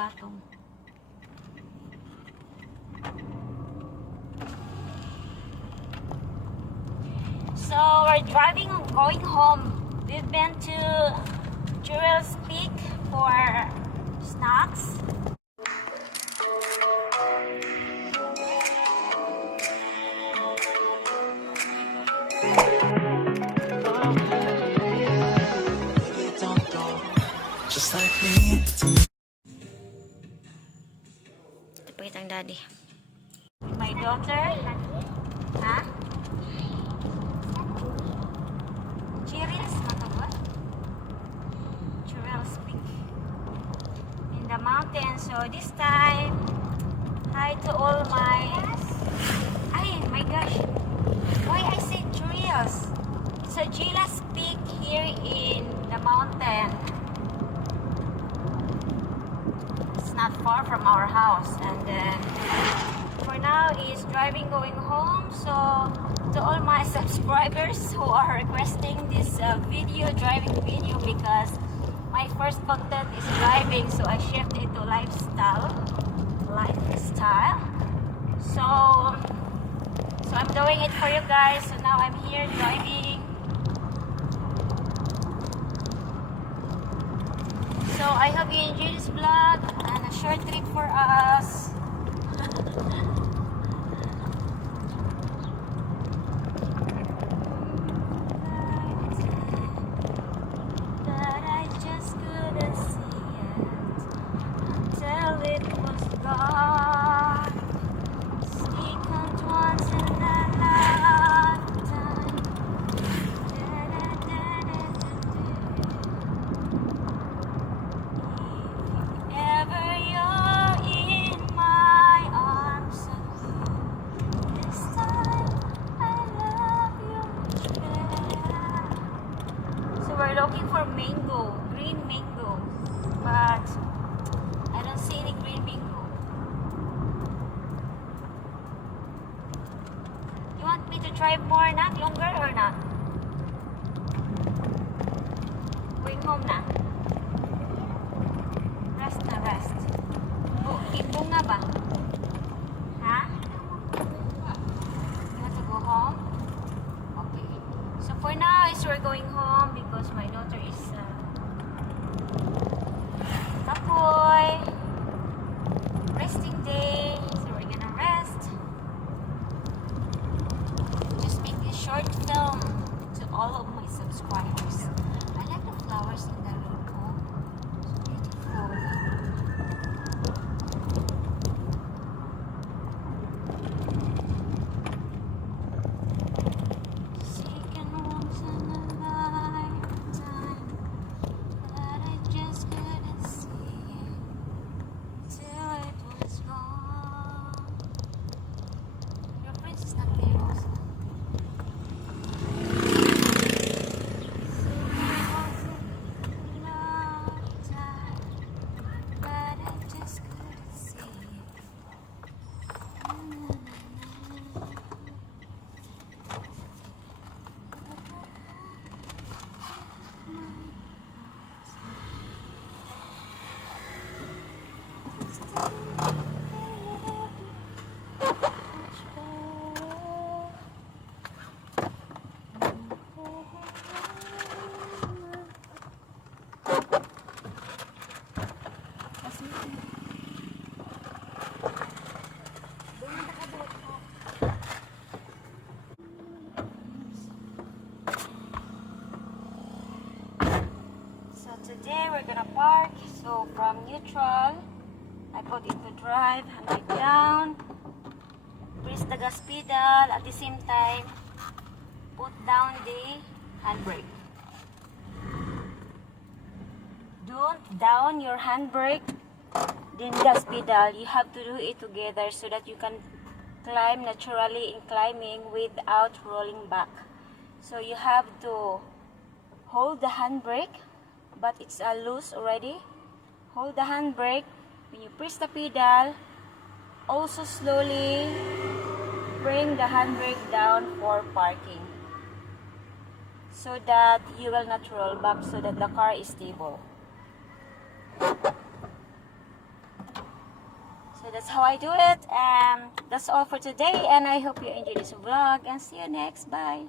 Batong. So we're driving, going home. We've been to Jurel's Peak for snacks. Just like me. Ito pa kitang daddy. My daughter. Ha? Cheerios na ba? Jurel's Peak. In the mountains. So this time, hi to all my... Ay, my gosh. Why I say Jurel's? So Jurel's Peak here in the mountain. It's not far from our house, and then for now is driving going home. So to all my subscribers who are requesting this driving video, because my first content is driving, so I shifted to lifestyle. So I'm doing it for you guys. So now I'm here driving. So I hope you enjoy this vlog and a short trip for us. That I just couldn't see it until it was gone. Second once in a lifetime. Ever you're in my arms again, this time I love you much better. So we're looking for mango, green mango, but I don't see any green mango. You want me to drive more, not longer or not? Going home na. Rest na rest. Bunga ba? Ha? You want to go home? Okay. So for now, is we're going home because my daughter is Tapoy. Resting day. So we're gonna rest. Just make this short film to all of my subscribers. I like the flowers in the road. Oh, so beautiful. Second once in a lifetime that I just couldn't see till it was gone. Your prince is not there also. So today we're gonna park. So from neutral, I put into drive, hand down, press the gas pedal, at the same time put down the handbrake. Don't down your handbrake, then gas pedal. You have to do it together so that you can climb naturally in climbing without rolling back. So you have to hold the handbrake, but it's loose already. Hold the handbrake. When you press the pedal, also slowly bring the handbrake down for parking, so that you will not roll back, so that the car is stable. So that's how I do it. And that's all for today. And I hope you enjoyed this vlog. And see you next. Bye.